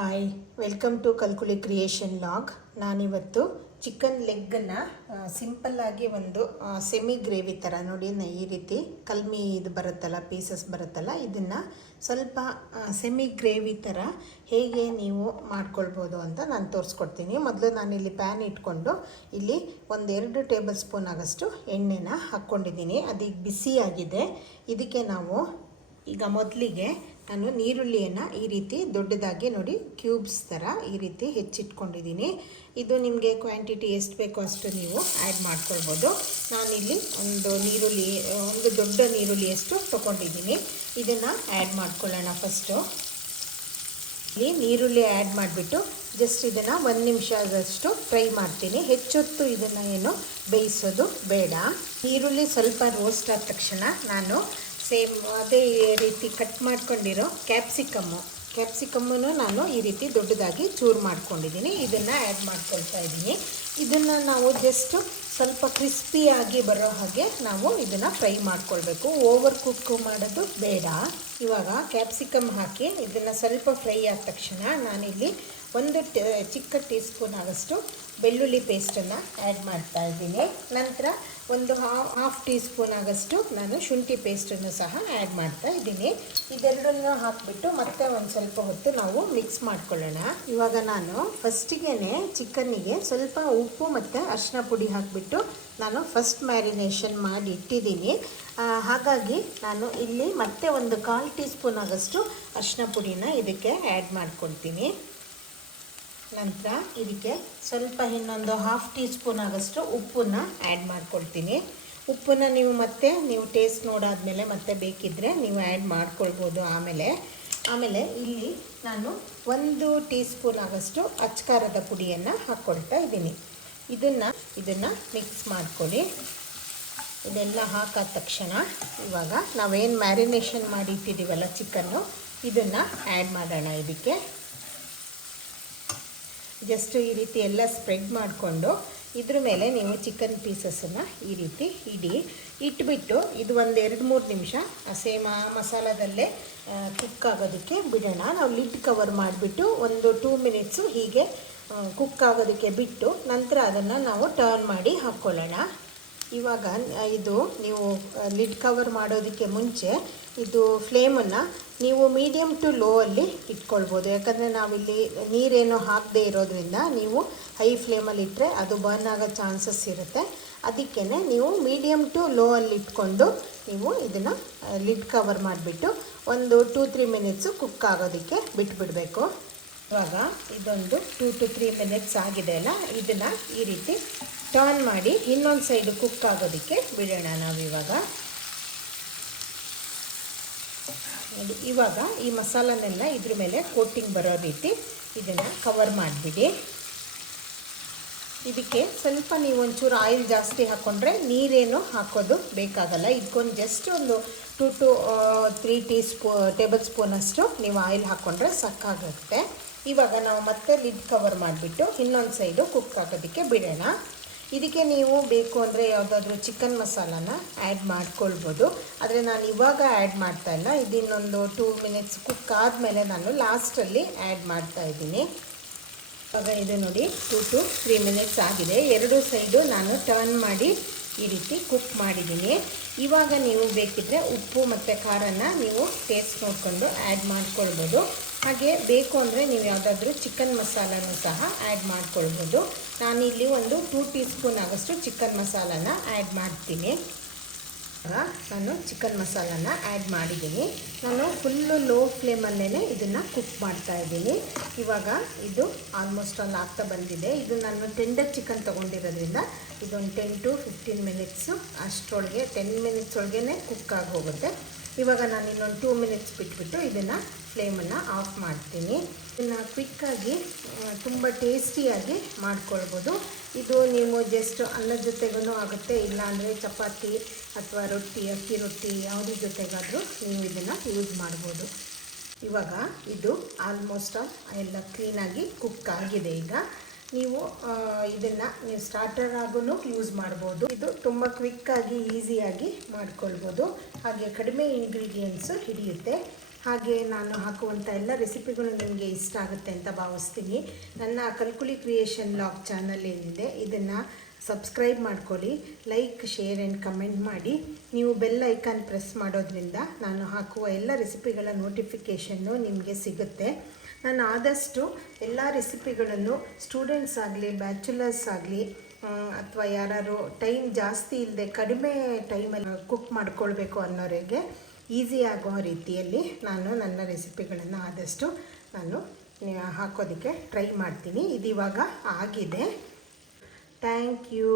Hi, welcome to ಕಲ್ಕುಲಿ creation log. ನಾನಿವತ್ತು chicken ಲೆಗ್ಗನ್ನು ಸಿಂಪಲ್ಲಾಗಿ ಒಂದು ಸೆಮಿ ಗ್ರೇವಿ ಥರ ನೋಡಿ, ಈ ರೀತಿ ಕಲ್ಮಿ ಇದು ಬರುತ್ತಲ್ಲ, ಪೀಸಸ್ ಬರುತ್ತಲ್ಲ, ಇದನ್ನು ಸ್ವಲ್ಪ ಸೆಮಿ ಗ್ರೇವಿ ಥರ ಹೇಗೆ ನೀವು ಮಾಡ್ಕೊಳ್ಬೋದು ಅಂತ ನಾನು ತೋರಿಸ್ಕೊಡ್ತೀನಿ. ಮೊದಲು ನಾನಿಲ್ಲಿ ಪ್ಯಾನ್ ಇಟ್ಕೊಂಡು ಇಲ್ಲಿ 1-2 ಟೇಬಲ್ ಸ್ಪೂನ್ ಆಗೋಷ್ಟು ಎಣ್ಣೆನ ಹಾಕ್ಕೊಂಡಿದ್ದೀನಿ. ಅದೀಗ ಬಿಸಿಯಾಗಿದೆ. ಇದಕ್ಕೆ ನಾವು ಈಗ ಮೊದಲಿಗೆ ನಾನು ನೀರುಳ್ಳಿಯನ್ನು ಈ ರೀತಿ ದೊಡ್ಡದಾಗಿ ನೋಡಿ ಕ್ಯೂಬ್ಸ್ ಥರ ಈ ರೀತಿ ಹೆಚ್ಚಿಟ್ಕೊಂಡಿದ್ದೀನಿ. ಇದು ನಿಮಗೆ ಕ್ವಾಂಟಿಟಿ ಎಷ್ಟು ಬೇಕೋ ಅಷ್ಟು ನೀವು ಆ್ಯಡ್ ಮಾಡ್ಕೊಳ್ಬೋದು. ನಾನಿಲ್ಲಿ ಒಂದು ದೊಡ್ಡ ನೀರುಳ್ಳಿಯಷ್ಟು ತೊಗೊಂಡಿದ್ದೀನಿ. ಇದನ್ನು ಆ್ಯಡ್ ಮಾಡ್ಕೊಳ್ಳೋಣ. ಫಸ್ಟು ಇಲ್ಲಿ ನೀರುಳ್ಳಿ ಆ್ಯಡ್ ಮಾಡಿಬಿಟ್ಟು ಜಸ್ಟ್ ಇದನ್ನು 1 ನಿಮಿಷದಷ್ಟು ಫ್ರೈ ಮಾಡ್ತೀನಿ. ಹೆಚ್ಚೊತ್ತು ಇದನ್ನು ಏನು ಬೇಯಿಸೋದು ಬೇಡ. ಈರುಳ್ಳಿ ಸ್ವಲ್ಪ ರೋಸ್ಟ್ ಆದ ತಕ್ಷಣ ನಾನು ಸೇಮ್ ಅದೇ ರೀತಿ ಕಟ್ ಮಾಡ್ಕೊಂಡಿರೋ ಕ್ಯಾಪ್ಸಿಕಮ್ಮನ್ನು ನಾನು ಈ ರೀತಿ ದೊಡ್ಡದಾಗಿ ಚೂರು ಮಾಡ್ಕೊಂಡಿದ್ದೀನಿ. ಇದನ್ನು ಆ್ಯಡ್ ಮಾಡ್ಕೊಳ್ತಾ ಇದ್ದೀನಿ. ಇದನ್ನು ನಾವು ಜಸ್ಟು ಸ್ವಲ್ಪ ಕ್ರಿಸ್ಪಿಯಾಗಿ ಬರೋ ಹಾಗೆ ನಾವು ಇದನ್ನು ಫ್ರೈ ಮಾಡ್ಕೊಳ್ಬೇಕು. ಓವರ್ ಕುಕ್ ಮಾಡೋದು ಬೇಡ. ಇವಾಗ ಕ್ಯಾಪ್ಸಿಕಮ್ ಹಾಕಿ ಇದನ್ನು ಸ್ವಲ್ಪ ಫ್ರೈ ಆದ ತಕ್ಷಣ ನಾನಿಲ್ಲಿ ಒಂದು ಚಿಕ್ಕ ಟೀ ಸ್ಪೂನ್ ಆಗೋಷ್ಟು ಬೆಳ್ಳುಳ್ಳಿ ಪೇಸ್ಟನ್ನು ಆ್ಯಡ್ ಮಾಡ್ತಾ ಇದ್ದೀನಿ. ನಂತರ ಒಂದು ಹಾಫ್ ಟೀ ಸ್ಪೂನ್ ಆಗೋಷ್ಟು ನಾನು ಶುಂಠಿ ಪೇಸ್ಟನ್ನು ಸಹ ಆ್ಯಡ್ ಮಾಡ್ತಾ ಇದ್ದೀನಿ. ಇದೆರಡನ್ನು ಹಾಕಿಬಿಟ್ಟು ಮತ್ತೆ ಒಂದು ಸ್ವಲ್ಪ ಹೊತ್ತು ನಾವು ಮಿಕ್ಸ್ ಮಾಡ್ಕೊಳ್ಳೋಣ. ಇವಾಗ ನಾನು ಫಸ್ಟಿಗೆ ಚಿಕನ್ನಿಗೆ ಸ್ವಲ್ಪ ಉಪ್ಪು ಮತ್ತು ಅರಿಶಿನ ಪುಡಿ ಹಾಕಿಬಿಟ್ಟು ನಾನು ಫಸ್ಟ್ ಮ್ಯಾರಿನೇಷನ್ ಮಾಡಿ ಇಟ್ಟಿದ್ದೀನಿ. ಹಾಗಾಗಿ ನಾನು ಇಲ್ಲಿ ಮತ್ತೆ ಒಂದು 1/4 ಟೀ ಸ್ಪೂನ್ ಆಗೋಷ್ಟು ಅರಿಶಿನ ಪುಡಿನ ಇದಕ್ಕೆ ಆ್ಯಡ್ ಮಾಡ್ಕೊಳ್ತೀನಿ. ನಂತರ ಇದಕ್ಕೆ ಸ್ವಲ್ಪ ಇನ್ನೊಂದು ಹಾಫ್ ಟೀ ಸ್ಪೂನ್ ಆಗೋಷ್ಟು ಉಪ್ಪನ್ನು ಆ್ಯಡ್ ಮಾಡ್ಕೊಳ್ತೀನಿ. ಉಪ್ಪನ್ನು ನೀವು ಟೇಸ್ಟ್ ನೋಡಾದ್ಮೇಲೆ ಮತ್ತೆ ಬೇಕಿದ್ದರೆ ನೀವು ಆ್ಯಡ್ ಮಾಡ್ಕೊಳ್ಬೋದು. ಆಮೇಲೆ ಇಲ್ಲಿ ನಾನು 1 ಟೀ ಸ್ಪೂನ್ ಆಗೋಷ್ಟು ಅಚ್ಕಾರದ ಪುಡಿಯನ್ನು ಹಾಕ್ಕೊಳ್ತಾ ಇದ್ದೀನಿ. ಇದನ್ನು ಮಿಕ್ಸ್ ಮಾಡ್ಕೊಳ್ಳಿ. ಇದೆಲ್ಲ ಹಾಕಾದ ತಕ್ಷಣ ಇವಾಗ ನಾವೇನು ಮ್ಯಾರಿನೇಷನ್ ಮಾಡಿ ಇಟ್ಟಿದ್ದೀವಲ್ಲ ಚಿಕನ್ನು, ಇದನ್ನು ಆ್ಯಡ್ ಮಾಡೋಣ. ಇದಕ್ಕೆ ಜಸ್ಟ್ ಈ ರೀತಿ ಎಲ್ಲ ಸ್ಪ್ರೆಡ್ ಮಾಡಿಕೊಂಡು ಇದ್ರ ಮೇಲೆ ನೀವು ಚಿಕನ್ ಪೀಸಸನ್ನು ಈ ರೀತಿ ಇಟ್ಬಿಟ್ಟು ಇದು 1-2-3 ನಿಮಿಷ ಸೇಮ್ ಮಸಾಲದಲ್ಲೇ ಕುಕ್ ಆಗೋದಕ್ಕೆ ಬಿಡೋಣ. ನಾವು ಲಿಡ್ ಕವರ್ ಮಾಡಿಬಿಟ್ಟು ಒಂದು 2 ಮಿನಿಟ್ಸು ಹೀಗೆ ಕುಕ್ ಆಗೋದಕ್ಕೆ ಬಿಟ್ಟು ನಂತರ ಅದನ್ನು ನಾವು ಟರ್ನ್ ಮಾಡಿ ಹಾಕ್ಕೊಳ್ಳೋಣ. ಇವಾಗ ಇದು ನೀವು ಲಿಡ್ ಕವರ್ ಮಾಡೋದಕ್ಕೆ ಮುಂಚೆ ಇದು ಫ್ಲೇಮನ್ನು ನೀವು ಮೀಡಿಯಮ್ ಟು ಲೋ ಅಲ್ಲಿ ಇಟ್ಕೊಳ್ಬೋದು. ಯಾಕಂದರೆ ನಾವಿಲ್ಲಿ ನೀರೇನು ಹಾಕದೇ ಇರೋದ್ರಿಂದ ನೀವು ಹೈ ಫ್ಲೇಮಲ್ಲಿ ಇಟ್ಟರೆ ಅದು ಬರ್ನ್ ಆಗೋ ಚಾನ್ಸಸ್ ಇರುತ್ತೆ. ಅದಕ್ಕೇ ನೀವು ಮೀಡಿಯಮ್ ಟು ಲೋ ಅಲ್ಲಿ ಇಟ್ಕೊಂಡು ನೀವು ಇದನ್ನು ಲಿಡ್ ಕವರ್ ಮಾಡಿಬಿಟ್ಟು ಒಂದು 2-3 ಮಿನಿಟ್ಸು ಕುಕ್ ಆಗೋದಕ್ಕೆ ಬಿಟ್ಬಿಡಬೇಕು. ಇವಾಗ ಇದೊಂದು 2-3 ಮಿನಿಟ್ಸ್ ಆಗಿದೆ ಅಲ್ಲ, ಇದನ್ನು ಈ ರೀತಿ ಟರ್ನ್ ಮಾಡಿ ಇನ್ನೊಂದು ಸೈಡು ಕುಕ್ ಆಗೋದಕ್ಕೆ ಬಿಡೋಣ. ನಾವಿವಾಗ ನೋಡಿ, ಇವಾಗ ಈ ಮಸಾಲನೆಲ್ಲ ಇದ್ರ ಮೇಲೆ ಕೋಟಿಂಗ್ ಬರೋ ರೀತಿ ಇದನ್ನು ಕವರ್ ಮಾಡಿಬಿಡಿ. ಇದಕ್ಕೆ ಸ್ವಲ್ಪ ನೀವು ಒಂಚೂರು ಆಯಿಲ್ ಜಾಸ್ತಿ ಹಾಕ್ಕೊಂಡ್ರೆ ನೀರೇನು ಹಾಕೋದು ಬೇಕಾಗಲ್ಲ. ಇದಕ್ಕೊಂದು ಜಸ್ಟ್ ಒಂದು 2-3 ಟೇಬಲ್ ಸ್ಪೂನಷ್ಟು ನೀವು ಆಯಿಲ್ ಹಾಕ್ಕೊಂಡ್ರೆ ಸಾಕಾಗುತ್ತೆ. ಇವಾಗ ನಾವು ಮತ್ತೆ ಲಿಡ್ ಕವರ್ ಮಾಡಿಬಿಟ್ಟು ಇನ್ನೊಂದು ಸೈಡು ಕುಕ್ ಆಗೋದಕ್ಕೆ ಬಿಡೋಣ. ಇದಕ್ಕೆ ನೀವು ಬೇಕು ಅಂದರೆ ಯಾವುದಾದ್ರೂ ಚಿಕನ್ ಮಸಾಲಾನ ಆ್ಯಡ್ ಮಾಡ್ಕೊಳ್ಬೋದು. ಆದರೆ ನಾನು ಇವಾಗ ಆ್ಯಡ್ ಮಾಡ್ತಾಯಿಲ್ಲ. ಇದನ್ನೊಂದು 2 ಮಿನಿಟ್ಸ್ ಕುಕ್ ಆದಮೇಲೆ ನಾನು ಲಾಸ್ಟಲ್ಲಿ ಆ್ಯಡ್ ಮಾಡ್ತಾಯಿದ್ದೀನಿ. ಇವಾಗ ಇದು ನೋಡಿ 2-3 ಮಿನಿಟ್ಸ್ ಆಗಿದೆ. 2 ಸೈಡು ನಾನು ಟರ್ನ್ ಮಾಡಿ ಈ ರೀತಿ ಕುಕ್ ಮಾಡಿದ್ದೀನಿ. ಇವಾಗ ನೀವು ಬೇಕಿದ್ದರೆ ಉಪ್ಪು ಮತ್ತು ಖಾರನ ನೀವು ಟೇಸ್ಟ್ ನೋಡಿಕೊಂಡು ಆ್ಯಡ್ ಮಾಡ್ಕೊಳ್ಬೋದು. ಹಾಗೆ ಬೇಕು ಅಂದರೆ ನೀವು ಯಾವುದಾದ್ರೂ ಚಿಕನ್ ಮಸಾಲನೂ ಸಹ ಆ್ಯಡ್ ಮಾಡ್ಕೊಳ್ಬೋದು. ನಾನಿಲ್ಲಿ ಒಂದು 2 ಟೀ ಸ್ಪೂನ್ ಆಗೋಷ್ಟು ಚಿಕನ್ ಮಸಾಲಾನ ಆ್ಯಡ್ ಮಾಡ್ತೀನಿ. ನಾನು ಚಿಕನ್ ಮಸಾಲಾನ ಆ್ಯಡ್ ಮಾಡಿದ್ದೀನಿ. ನಾನು ಫುಲ್ಲು ಲೋ ಫ್ಲೇಮಲ್ಲೇ ಇದನ್ನು ಕುಕ್ ಮಾಡ್ತಾಯಿದ್ದೀನಿ. ಇವಾಗ ಇದು ಆಲ್ಮೋಸ್ಟ್ ಆಲ್ ಆಗ್ತಾ ಬಂದಿದೆ. ಇದು ನಾನು ಟೆಂಡರ್ ಚಿಕನ್ ತೊಗೊಂಡಿರೋದ್ರಿಂದ ಇದೊಂದು 10-15 ಮಿನಿಟ್ಸು ಅಷ್ಟರೊಳಗೆ 10 ಮಿನಿಟ್ಸ್ ಒಳಗೇ ಕುಕ್ ಆಗಿ ಹೋಗುತ್ತೆ. ಇವಾಗ ನಾನು ಇನ್ನೊಂದು 2 ಮಿನಿಟ್ಸ್ ಬಿಟ್ಬಿಟ್ಟು ಇದನ್ನು ಫ್ಲೇಮನ್ನು ಆಫ್ ಮಾಡ್ತೀನಿ. ಇದನ್ನು ಕ್ವಿಕ್ಕಾಗಿ ತುಂಬ ಟೇಸ್ಟಿಯಾಗಿ ಮಾಡ್ಕೊಳ್ಬೋದು. ಇದು ನೀವು ಜಸ್ಟ್ ಅನ್ನದ ಜೊತೆಗೂ ಆಗುತ್ತೆ, ಇಲ್ಲಾಂದರೆ ಚಪಾತಿ ಅಥವಾ ರೊಟ್ಟಿ, ಅಕ್ಕಿ ರೊಟ್ಟಿ ಯಾವುದ್ರ ಜೊತೆಗಾದರೂ ನೀವು ಇದನ್ನು ಯೂಸ್ ಮಾಡ್ಬೋದು. ಇವಾಗ ಇದು ಆಲ್ಮೋಸ್ಟ್ ಎಲ್ಲ ಕ್ಲೀನಾಗಿ ಕುಕ್ ಆಗಿದೆ. ಈಗ ನೀವು ಇದನ್ನು ಸ್ಟಾರ್ಟರ್ ಆಗೂ ಯೂಸ್ ಮಾಡ್ಬೋದು. ಇದು ತುಂಬ ಕ್ವಿಕ್ಕಾಗಿ ಈಸಿಯಾಗಿ ಮಾಡ್ಕೊಳ್ಬೋದು. ಹಾಗೆ ಕಡಿಮೆ ಇಂಗ್ರೀಡಿಯೆಂಟ್ಸು ಹಿಡಿಯುತ್ತೆ. ಹಾಗೆ ನಾನು ಹಾಕುವಂಥ ಎಲ್ಲ ರೆಸಿಪಿಗಳು ನಿಮಗೆ ಇಷ್ಟ ಆಗುತ್ತೆ ಅಂತ ಭಾವಿಸ್ತೀನಿ. ನನ್ನ ಕಲ್ಕುಳಿ ಕ್ರಿಯೇಷನ್ ವ್ಲಾಗ್ ಚಾನಲ್ ಏನಿದೆ ಇದನ್ನು ಸಬ್ಸ್ಕ್ರೈಬ್ ಮಾಡ್ಕೊಳ್ಳಿ, ಲೈಕ್, ಶೇರ್ ಆ್ಯಂಡ್ ಕಮೆಂಟ್ ಮಾಡಿ. ನೀವು ಬೆಲ್ ಐಕಾನ್ ಪ್ರೆಸ್ ಮಾಡೋದ್ರಿಂದ ನಾನು ಹಾಕುವ ಎಲ್ಲ ರೆಸಿಪಿಗಳ ನೋಟಿಫಿಕೇಷನ್ನು ನಿಮಗೆ ಸಿಗುತ್ತೆ. ನಾನು ಆದಷ್ಟು ಎಲ್ಲ ರೆಸಿಪಿಗಳನ್ನು ಸ್ಟೂಡೆಂಟ್ಸ್ ಆಗಲಿ, ಬ್ಯಾಚುಲರ್ಸ್ ಆಗಲಿ, ಅಥವಾ ಯಾರು ಟೈಮ್ ಜಾಸ್ತಿ ಇಲ್ಲದೆ ಕಡಿಮೆ ಟೈಮಲ್ಲಿ ಕುಕ್ ಮಾಡ್ಕೊಳ್ಬೇಕು ಅನ್ನೋರಿಗೆ ಈಸಿ ಆಗೋ ರೀತಿಯಲ್ಲಿ ನಾನು ನನ್ನ ರೆಸಿಪಿಗಳನ್ನು ಆದಷ್ಟು ನಾನು ಹಾಕೋದಕ್ಕೆ ಟ್ರೈ ಮಾಡ್ತೀನಿ. ಇದಿವಾಗ ಆಗಿದೆ. Thank you.